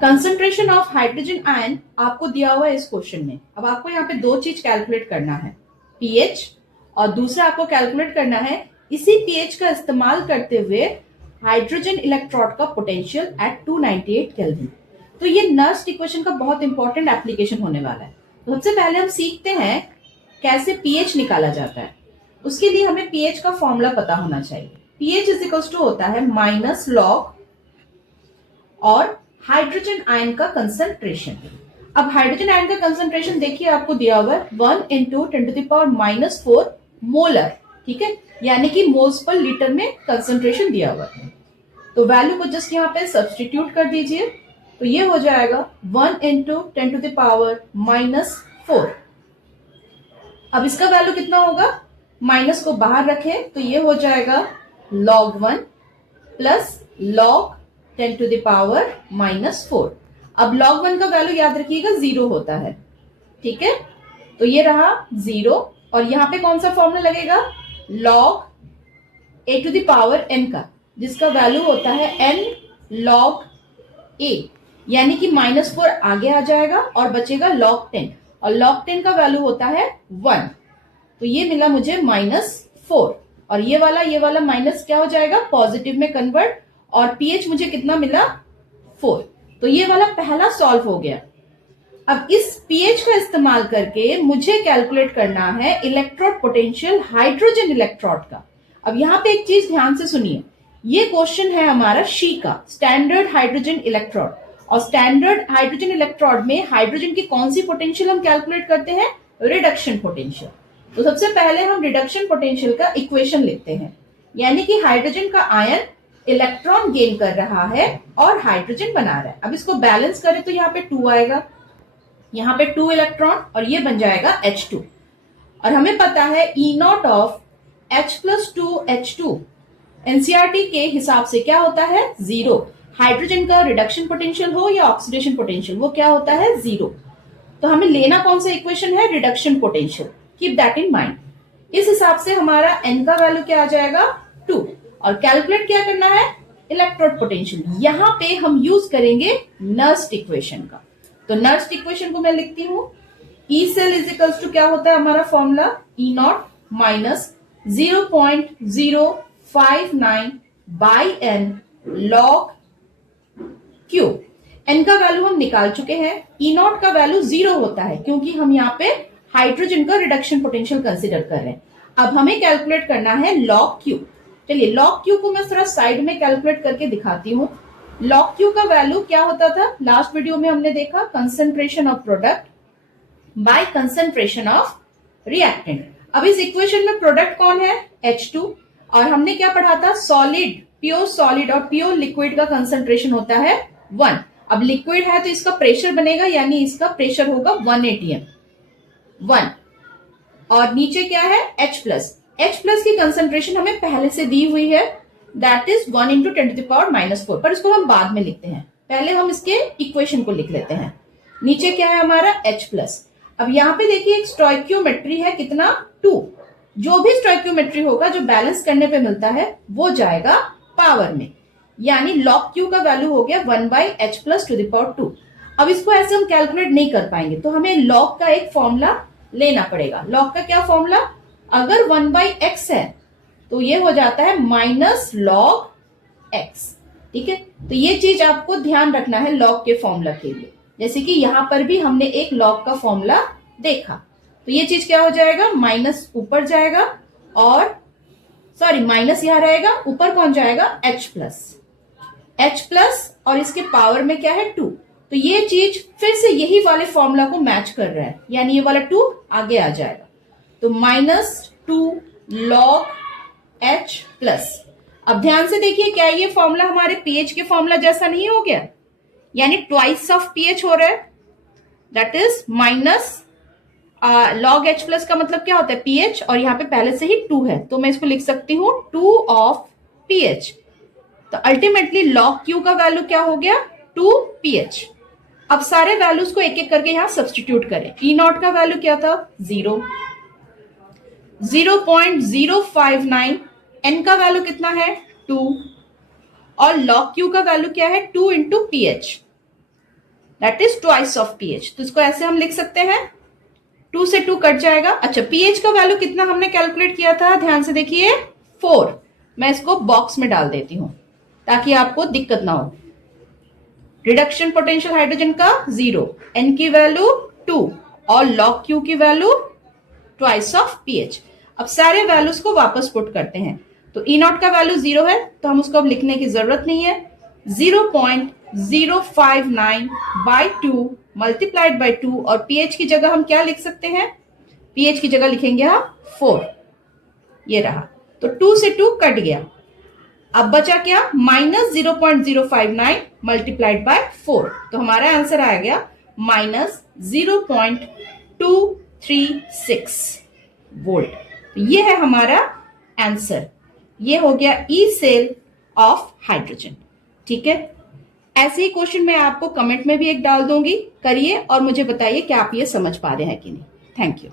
Concentration of hydrogen ion आपको दिया हुआ है इस क्वेश्चन में। अब आपको यहाँ पे दो चीज कैलकुलेट करना है, पीएच और दूसरा आपको कैलकुलेट करना है इसी पीएच का इस्तेमाल करते हुए हाइड्रोजन इलेक्ट्रोड का पोटेंशियल एट 298 केल्विन। तो ये नर्स्ट इक्वेशन का बहुत इंपॉर्टेंट एप्लीकेशन होने वाला है। तो सबसे पहले हम सीखते हैं कैसे पीएच निकाला जाता है। उसके लिए हमें पीएच का फॉर्मूला पता होना चाहिए। पीएच इज इक्वल्स टू होता है माइनस लॉग और हाइड्रोजन आयन का कंसंट्रेशन। अब हाइड्रोजन आयन का कंसंट्रेशन देखिए आपको दिया हुआ है 1 इंटू 10⁻⁻⁴ मोलर, ठीक है, यानी कि मोल्स पर लीटर में कंसंट्रेशन दिया हुआ है। तो वैल्यू को जस्ट यहाँ पे सब्सटीट्यूट कर दीजिए, तो ये हो जाएगा 1 इंटू 10⁻⁻⁴। अब इसका वैल्यू कितना होगा, माइनस को बाहर रखें तो ये हो जाएगा log 1 प्लस log 10⁻⁻⁴। अब log 1 का वैल्यू याद रखिएगा 0 होता है, ठीक है, तो ये रहा 0 और यहां पे कौन सा फॉर्मूला लगेगा, log a⁴n का, जिसका वैल्यू होता है n log a, यानी कि -4 आगे आ जाएगा और बचेगा log 10 और log 10 का वैल्यू होता है 1। तो ये मिला मुझे -4 और ये वाला माइनस क्या हो जाएगा, पॉजिटिव में कन्वर्ट, और पीएच मुझे कितना मिला 4। तो ये वाला पहला सॉल्व हो गया। अब इस पीएच का इस्तेमाल करके मुझे कैलकुलेट करना है इलेक्ट्रोड पोटेंशियल हाइड्रोजन इलेक्ट्रोड का। अब यहाँ पे एक चीज ध्यान से सुनिए, ये क्वेश्चन है हमारा शी का, स्टैंडर्ड हाइड्रोजन इलेक्ट्रोड, और स्टैंडर्ड हाइड्रोजन इलेक्ट्रोड में हाइड्रोजन की कौन सी पोटेंशियल हम कैलकुलेट करते हैं, रिडक्शन पोटेंशियल। तो सबसे पहले हम रिडक्शन पोटेंशियल का इक्वेशन लिखते हैं, यानी कि हाइड्रोजन का आयन इलेक्ट्रॉन गेन कर रहा है और हाइड्रोजन बना रहा है। अब इसको बैलेंस करें तो यहाँ पे 2 आएगा, यहाँ पे 2 इलेक्ट्रॉन और ये बन जाएगा H2। और हमें पता है E0 ऑफ H+2H2 एनसीईआरटी के हिसाब से क्या होता है, 0। हाइड्रोजन का रिडक्शन पोटेंशियल हो या ऑक्सीडेशन पोटेंशियल, वो क्या होता है, 0। तो हमें लेना कौन सा इक्वेशन है, reduction potential, keep that in mind. इस हिसाब से हमारा n का वैल्यू क्या आ जाएगा, 2, और कैलकुलेट क्या करना है, इलेक्ट्रोड पोटेंशियल। यहां पे हम यूज करेंगे नर्स्ट इक्वेशन का। तो नर्स्ट इक्वेशन को मैं लिखती हूं, E cell is equals to क्या होता है हमारा formula, E0 minus 0.059 by n log Q। n का वैल्यू हम निकाल चुके हैं, E0 का वैल्यू 0 होता है क्योंकि हम यहाँ पे हाइड्रोजन का रिडक्शन पोटेंशियल कंसिडर कर रहे हैं। अब हमें कैलकुलेट करना है log Q। चलिए log Q को मैं थोड़ा साइड में कैलकुलेट करके दिखाती हूँ। log Q का वैल्यू क्या होता था, लास्ट वीडियो में हमने देखा, concentration of product by concentration of reactant. अब इस इक्वेशन में प्रोडक्ट कौन है, H2, और हमने क्या पढ़ा था, सॉलिड, प्योर सॉलिड और प्योर लिक्विड का कंसंट्रेशन होता है 1। अब लिक्विड है तो इसका प्रेशर बनेगा, यानी इसका प्रेशर होगा 1 atm 1, और नीचे क्या है H+ की कंसंट्रेशन हमें पहले से दी हुई है, दैट इज 1 इंटू 10⁻⁴, पर इसको हम बाद में लिखते हैं, पहले हम इसके इक्वेशन को लिख लेते हैं। नीचे क्या है हमारा H+। अब यहाँ पे देखिए एक स्टोइक्योमेट्री है, कितना, 2। जो भी स्टोइक्योमेट्री होगा जो बैलेंस करने पे मिलता है वो जाएगा पावर में, यानी log Q का वैल्यू हो गया 1/H+2। अब इसको ऐसे हम कैलकुलेट नहीं कर पाएंगे, तो हमें log का एक फॉर्मूला लेना पड़ेगा। log का क्या फॉर्मूला, अगर 1/x है तो ये हो जाता है -log x, ठीक है। तो ये चीज आपको ध्यान रखना है log के फॉर्मूला के लिए, जैसे कि यहां पर भी हमने एक log का फॉर्मूला देखा। तो ये चीज क्या हो जाएगा, माइनस ऊपर जाएगा और सॉरी माइनस यहां रहेगा, ऊपर कौन जाएगा, H+ और इसके पावर में क्या है 2। तो ये चीज फिर से यही वाले फॉर्मूला को मैच कर रहा है, यानी ये वाला 2 आगे आ जाएगा। तो -2 log H+। अब ध्यान से देखिए, क्या ये फॉर्मूला हमारे पीएच के फॉर्मूला जैसा नहीं हो गया, यानी ट्वाइस ऑफ पीएच हो रहा है, that is minus log H+ का मतलब क्या होता है, पीएच, और यहाँ पे पहले से ही 2 है, तो मैं इसको लिख सकती हूँ 2 ऑफ पीएच। तो अल्टीमेटली log Q का वैल्यू क्या हो गया, 2 pH। अब सारे वैल्यूज को एक एक करके यहां सब्सटीट्यूट करें। E0 का वैल्यू क्या था, 0, 0.059, n का वैल्यू कितना है, 2, और log Q का वैल्यू क्या है, 2 into pH. That is twice of pH. तो इसको ऐसे हम लिख सकते हैं, 2 से 2 कट जाएगा। अच्छा, पीएच का वैल्यू कितना हमने कैलकुलेट किया था, ध्यान से देखिए 4। मैं इसको बॉक्स में डाल देती हूं ताकि आपको दिक्कत ना हो। रिडक्शन पोटेंशियल हाइड्रोजन का 0, एन की वैल्यू 2 और log Q की वैल्यू ट्वाइस ऑफ पीएच। अब सारे वैल्यूज को वापस पुट करते हैं। तो ई नॉट का वैल्यू 0 है तो हम उसको अब लिखने की जरूरत नहीं है। 0.059 बाई 2 मल्टीप्लाइड बाई 2 और पीएच की जगह हम क्या लिख सकते हैं, पीएच की जगह लिखेंगे हम 4। ये रहा, तो 2 से 2 कट गया। अब बचा क्या, -0.059 मल्टीप्लाइड बाय 4। तो हमारा आंसर आ गया -0.236 वोल्ट। तो ये है हमारा आंसर। ये हो गया ई सेल ऑफ हाइड्रोजन। ठीक है, ऐसे ही क्वेश्चन मैं आपको कमेंट में भी एक डाल दूंगी, करिए और मुझे बताइए कि आप ये समझ पा रहे हैं कि नहीं। Thank you.